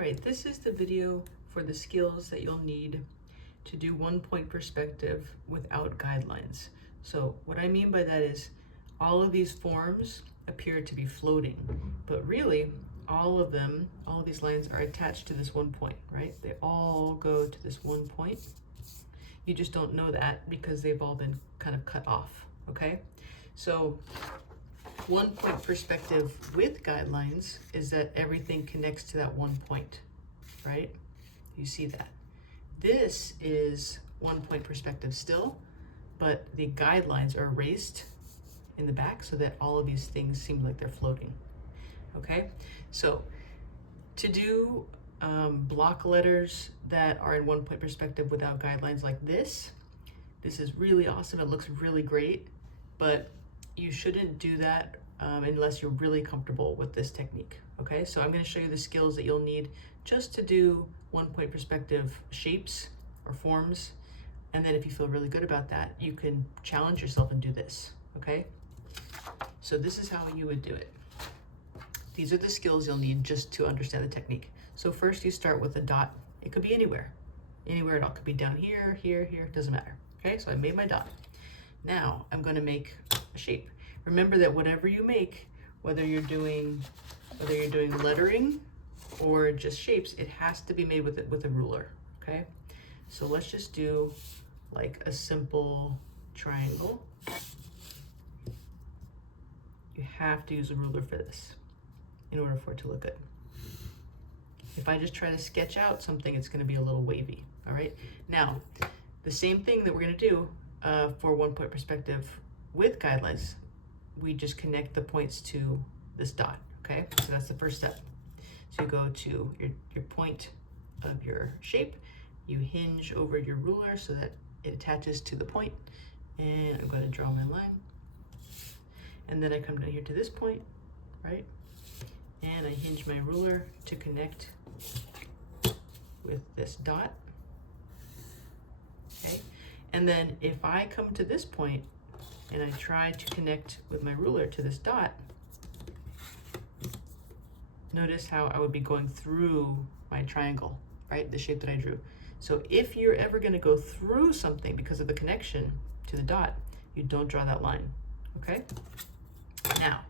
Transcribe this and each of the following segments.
All right, this is the video for the skills that you'll need to do 1-point perspective without guidelines. So what I mean by that is all of these forms appear to be floating, but really all of these lines are attached to this 1 point, right? They all go to this 1 point. You just don't know that because they've all been kind of cut off, okay? So 1-point perspective with guidelines is that everything connects to that 1 point, right? You see that. This is 1-point perspective still, but the guidelines are erased in the back so that all of these things seem like they're floating, okay? So to do block letters that are in 1-point perspective without guidelines like this is really awesome. It looks really great, but you shouldn't do that unless you're really comfortable with this technique, okay? So I'm gonna show you the skills that you'll need just to do 1-point perspective shapes or forms. And then if you feel really good about that, you can challenge yourself and do this, okay? So this is how you would do it. These are the skills you'll need just to understand the technique. So first you start with a dot. It could be anywhere at all. It could be down here, here, here, doesn't matter. Okay, so I made my dot. Now I'm gonna make a shape. Remember that whatever you make, whether you're doing lettering or just shapes, it has to be made with a ruler, okay? So let's just do like a simple triangle. You have to use a ruler for this in order for it to look good. If I just try to sketch out something, it's gonna be a little wavy, all right? Now, the same thing that we're gonna do for 1-point perspective with guidelines, we just connect the points to this dot, okay? So that's the first step. So you go to your point of your shape, you hinge over your ruler so that it attaches to the point, and I'm gonna draw my line. And then I come down here to this point, right? And I hinge my ruler to connect with this dot, okay? And then if I come to this point and I try to connect with my ruler to this dot, notice how I would be going through my triangle, right? The shape that I drew. So if you're ever gonna go through something because of the connection to the dot, you don't draw that line, okay? Now,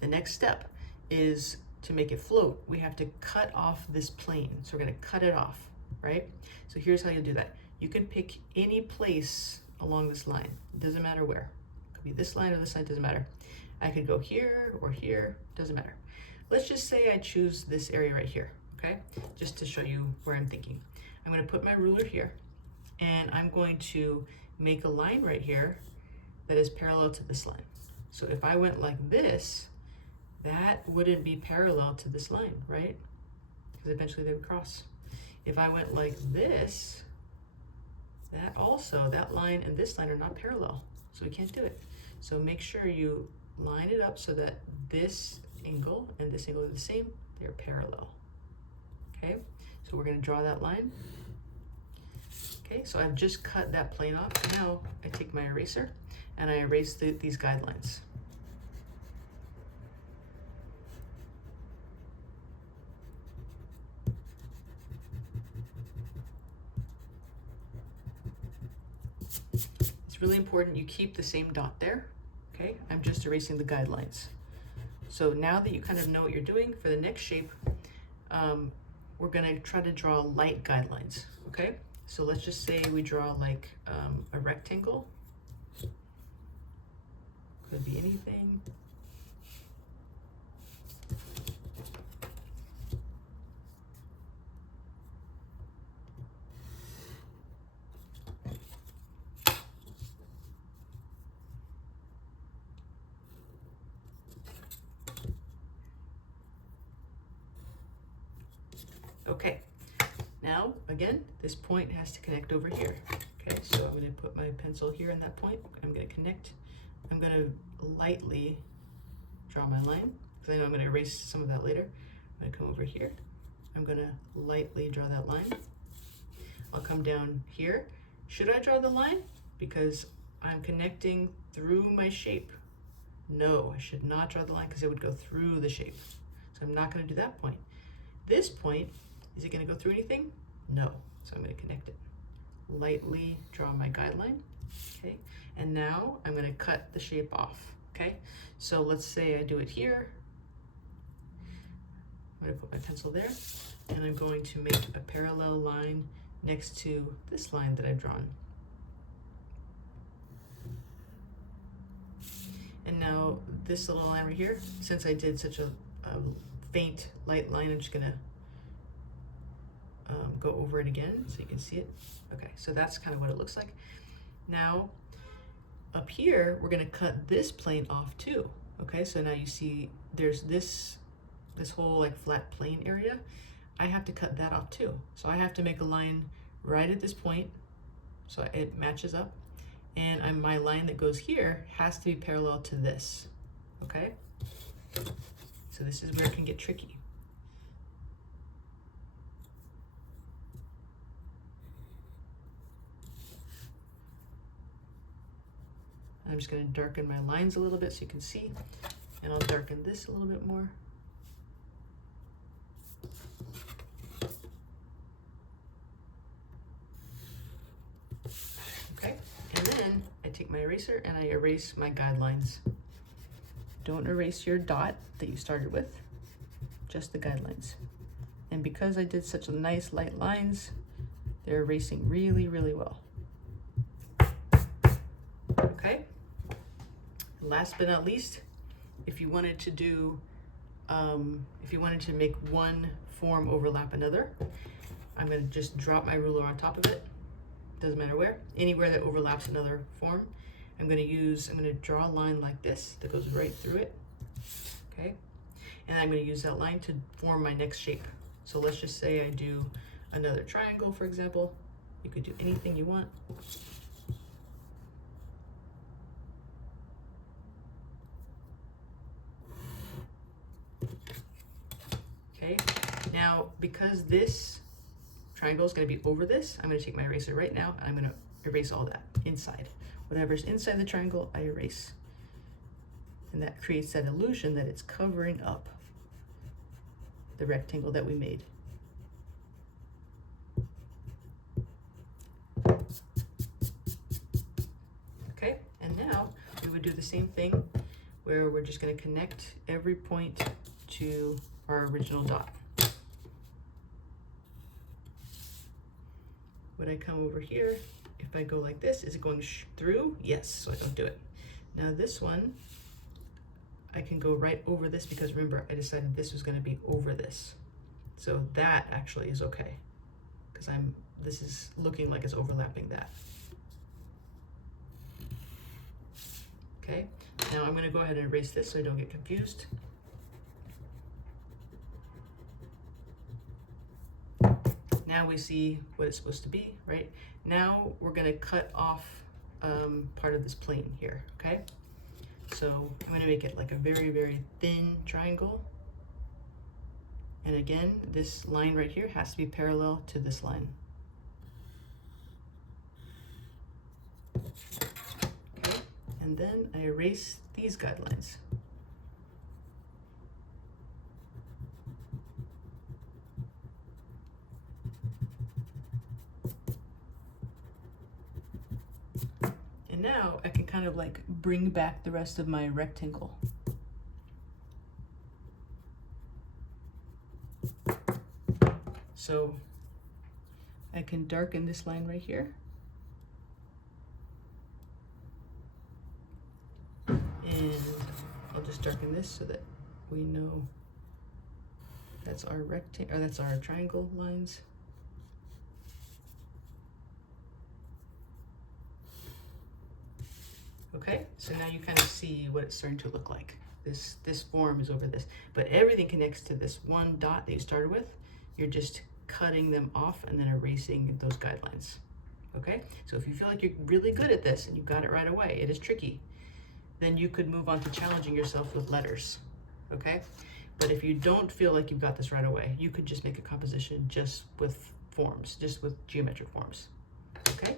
the next step is to make it float. We have to cut off this plane. So we're gonna cut it off, right? So here's how you do that. You can pick any place along this line. It doesn't matter where. It could be this line or this line, doesn't matter. I could go here or here, doesn't matter. Let's just say I choose this area right here, okay? Just to show you where I'm thinking. I'm gonna put my ruler here, and I'm going to make a line right here that is parallel to this line. So if I went like this, that wouldn't be parallel to this line, right? Because eventually they would cross. If I went like this, that line and this line are not parallel, so we can't do it. So make sure you line it up so that this angle and this angle are the same, they're parallel, okay? So we're gonna draw that line. Okay, so I've just cut that plane off. Now I take my eraser and I erase these guidelines. It's really important you keep the same dot there, okay? I'm just erasing the guidelines. So now that you kind of know what you're doing, for the next shape, we're gonna try to draw light guidelines, okay? So let's just say we draw like a rectangle. Could be anything. Okay, now again, this point has to connect over here. Okay, so I'm gonna put my pencil here in that point. I'm gonna connect. I'm gonna lightly draw my line because I know I'm gonna erase some of that later. I'm gonna come over here. I'm gonna lightly draw that line. I'll come down here. Should I draw the line? Because I'm connecting through my shape. No, I should not draw the line because it would go through the shape. So I'm not gonna do that point. This point Is it going to go through anything? No. So I'm going to connect it. Lightly draw my guideline. Okay. And now I'm going to cut the shape off. Okay. So let's say I do it here. I'm going to put my pencil there, and I'm going to make a parallel line next to this line that I've drawn. And now this little line right here, since I did such a faint light line, I'm just gonna go over it again so you can see it. Okay, so that's kind of what it looks like. Now, up here, we're gonna cut this plane off too. Okay, so now you see there's this whole like flat plane area. I have to cut that off too. So I have to make a line right at this point so it matches up. And my line that goes here has to be parallel to this, okay? So this is where it can get tricky. I'm just gonna darken my lines a little bit so you can see, and I'll darken this a little bit more. Okay, and then I take my eraser and I erase my guidelines. Don't erase your dot that you started with, just the guidelines. And because I did such a nice light lines, they're erasing really, really well. Okay, last but not least, if you wanted to do, if you wanted to make one form overlap another, I'm gonna just drop my ruler on top of it. Doesn't matter where, anywhere that overlaps another form. I'm gonna draw a line like this that goes right through it, okay? And I'm gonna use that line to form my next shape. So let's just say I do another triangle, for example. You could do anything you want. Okay, now because this triangle is going to be over this, I'm going to take my eraser right now and I'm going to erase all that inside. Whatever's inside the triangle, I erase. And that creates that illusion that it's covering up the rectangle that we made. Okay, and now we would do the same thing where we're just going to connect every point to our original dot. When I come over here, if I go like this, is it going through? Yes, so I don't do it. Now this one, I can go right over this because remember, I decided this was gonna be over this. So that actually is okay because this is looking like it's overlapping that. Okay, now I'm gonna go ahead and erase this so I don't get confused. Now we see what it's supposed to be, right? Now we're gonna cut off part of this plane here, okay? So I'm gonna make it like a very, very thin triangle. And again, this line right here has to be parallel to this line. Okay, and then I erase these guidelines. And now I can kind of like bring back the rest of my rectangle. So I can darken this line right here. And I'll just darken this so that we know that's our rectangle, or that's our triangle lines. Okay, so now you kind of see what it's starting to look like. This form is over this, but everything connects to this one dot that you started with. You're just cutting them off and then erasing those guidelines. Okay, so if you feel like you're really good at this and you got it right away, it is tricky, then you could move on to challenging yourself with letters. Okay, but if you don't feel like you've got this right away, you could just make a composition just with forms, just with geometric forms. Okay.